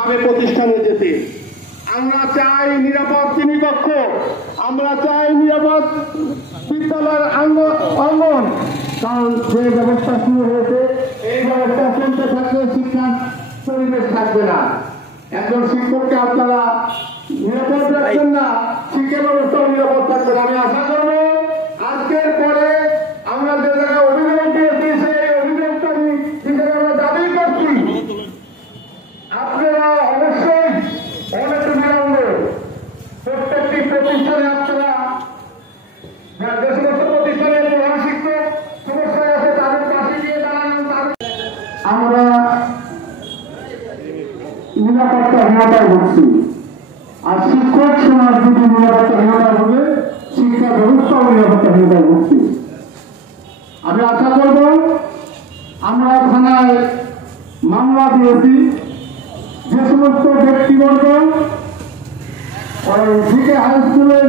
ভাবে প্রতিষ্ঠানে যেতে। আমরা চাই নিরাপদ শ্রেণীকক্ষ, আমরা চাই নিরাপদ বিদ্যালয়ের অঙ্গন, কারণ যে ব্যবস্থা শুরু হয়েছে এই ব্যবস্থা চলতে থাকলে শিক্ষার পরিবেশ থাকবে না। একজন শিক্ষককে আপনারা নিরাপদ রাখছেন না, শিক্ষা ব্যবস্থাও নিরাপদ থাকবে না। আমি আশা করবো আজকের পরে আমরা যে জায়গায় অভিযোগ দিয়েছি সেই অভিযোগটা আমরা দাবি করছি, আপনারা অবশ্যই অনেক বিলম্বে প্রত্যেকটি প্রতিষ্ঠানে আপনারা যে সমস্ত প্রতিষ্ঠানের প্রধান শিক্ষক সমস্যায় আছে তাদের পাশে গিয়ে দাঁড়ান। আমরা নিরাপত্তাহীনতায় ভুগছি, আর শিক্ষক সমাজ যদি নিরাপত্তাহীনতা হবে শিক্ষা ব্যবস্থাও নিরাপত্তাহীনতায় ভুগছি। আমি আশা করব আমরা থানায় মামলা দিয়েছি, যে সমস্ত ব্যক্তিবর্গ জিকে হাই স্কুলের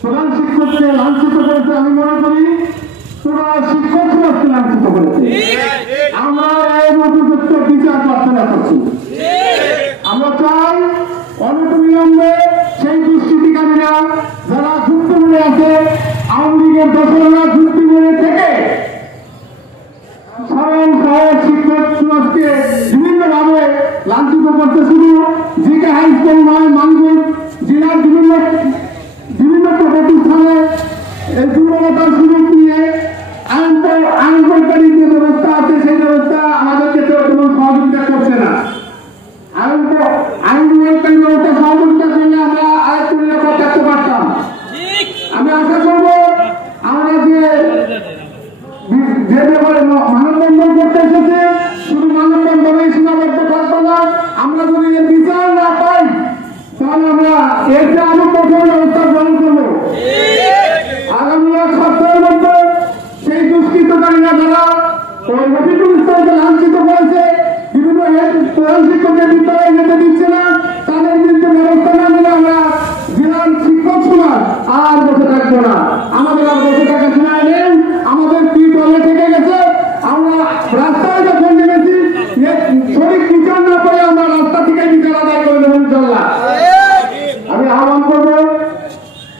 প্রধান শিক্ষককে লাঞ্ছিত করেছে, আমি মনে করি পুরো শিক্ষক সমাজকে লাঞ্ছিত করেছে। আমরা এই উপযুক্ত বিচার প্রার্থনা করছি। আমরা চাই অনতিবিলম্বে সেই দুষ্কৃতিকারীরা যারা যুক্তমূলে আছে, আওয়ামী লীগের দোসররা যুক্তিমূলে থেকে সাধারণ শিক্ষক সমাজকে বিভিন্নভাবে লাঞ্ছিত করতে শুরু জিকে হাই স্কুল নয়, মানগুর জেলার বিভিন্ন প্রতিষ্ঠানে এই দুর্বলতার সুযোগ নিয়ে আইন বৈজ্ঞানিক যে ব্যবস্থা আছে সেই ব্যবস্থা আমাদেরকে কোনো সহযোগিতা করছে না। আইন বৈজ্ঞানিক ব্যবস্থা সহযোগিতা করলে আমরা আরেকটু নিরাপদ থাকতে পারতাম। আমি আশা করব আমরা যে ব্যাপারে মানববন্ধন করতে এসেছে শুধু মানববন্ধনে সীমাবদ্ধ থাকবো না। আমরা যদি এর বিচার না পাই তাহলে আমরা এর যে আরো কঠোর ব্যবস্থা গ্রহণ করবো। আগামী 1 সপ্তাহের মধ্যে সেই দুষ্কৃতকারীরা যারা ওই রফিকুল ইসলামকে লাঞ্ছিত করেছে, বিভিন্ন প্রধান শিক্ষকের বিদ্যালয়ে যেতে দিচ্ছে না, তাদের বিরুদ্ধে ব্যবস্থা না নিলে আমরা জেলার শিক্ষক সমাজ আর বসে থাকবো না। আমাদের আর বসে থাকার সময় নেই, আমাদের পিঠ হলে থেকে গেছে। আমরা রাস্তায় যখন নেমেছি সঠিক বিচার না করে আমরা রাস্তা থেকে বিচার আদায় করে দেবো ইনশাল্লাহ। আমি আহ্বান করবো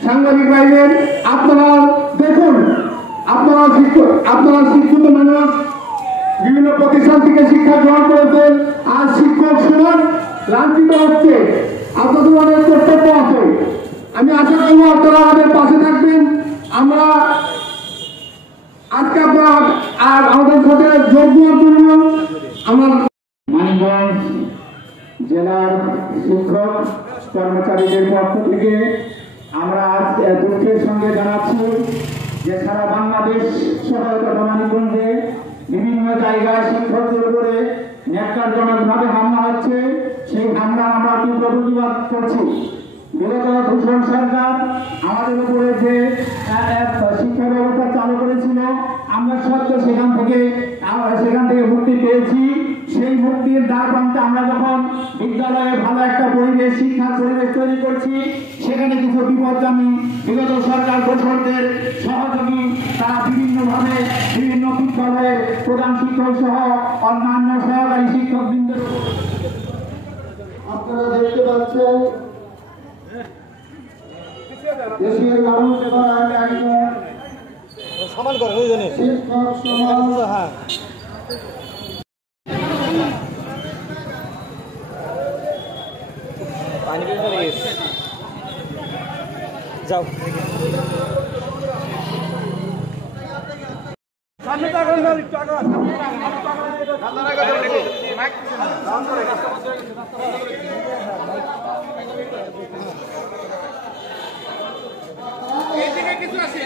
সাংবাদিক ভাইদের, আপনারা দেখুন, আপনারা শিক্ষিত মানুষ বিভিন্ন প্রতিষ্ঠান থেকে শিক্ষা গ্রহণ করেছেন, আর শিক্ষক সমাজ লাঞ্ছিত হচ্ছে, আপনাদের অনেক কর্তব্য আছে। আমি আশা করবো আপনারা আমাদের পাশে থাকবেন। আমরা আজকে আপনারা আর আমাদের সাথে যোগ দেওয়ার জন্য আমার মানিকগঞ্জ জেলার শিক্ষক কর্মচারীদের পক্ষ থেকে আমরা আজ দুঃখের সঙ্গে জানাচ্ছি যে সারা বাংলাদেশ সহায়তা মানিকগঞ্জে বিভিন্ন জায়গায় শিক্ষকদের উপরে ন্যাক্কারজনকভাবে হামলা হচ্ছে। সেই হামলা আমরা তীব্র প্রতিবাদ করছি। বিগত ভূষণ সরকার আমাদের উপরে যে শিক্ষা ব্যবস্থা চালু করেছিল, আমরা সত্য সেখান থেকে মুক্তি পেয়েছি। সেই মুক্তির দ্বার প্রান্তে আমরা যখন বিদ্যালয়ে ভালো একটা পরিবেশ, শিক্ষার পরিবেশ তৈরি করছি, সেখানে কিছু বিপদগামী বিগত সরকার দোসরদের সহযোগী তারা বিভিন্নভাবে বিভিন্ন বিদ্যালয়ে প্রধান শিক্ষক সহ অন্যান্য সহকারী শিক্ষকবৃন্দ আপনারা দেখতে পাচ্ছেন দেশের মানুষ সমান করে শিক্ষক সমাজ যাও কিছু আছে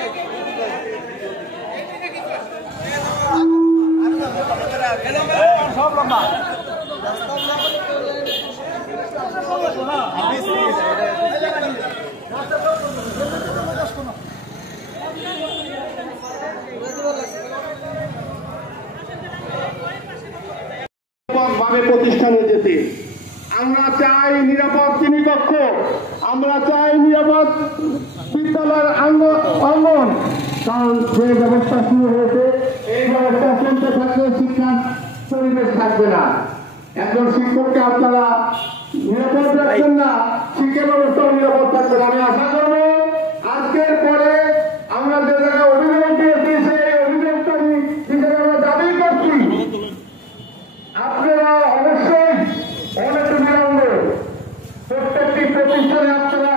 সব লম্বা ভাবে প্রতিষ্ঠানে যেতে। আমরা চাই নিরাপদ শ্রেণীকক্ষ, আমরা চাই নিরাপদ বিদ্যালয়ের অঙ্গন, কারণ যে ব্যবস্থা শুরু হয়েছে এই ব্যবস্থা চলতে থাকলে শিক্ষার পরিবেশ থাকবে না। একজন শিক্ষককে আপনারা পারছেন না, শিক্ষা ব্যবস্থা নিরাপদ থাকবেন। আমি আশা করবো আজকের পরে আমরা যে জায়গায় অভিযোগ দিয়েছি সেই অভিযোগটা হিসেবে আমরা দাবি করছি আপনারা অবশ্যই অনেক বিলম্বে প্রত্যেকটি প্রতিষ্ঠানে আপনারা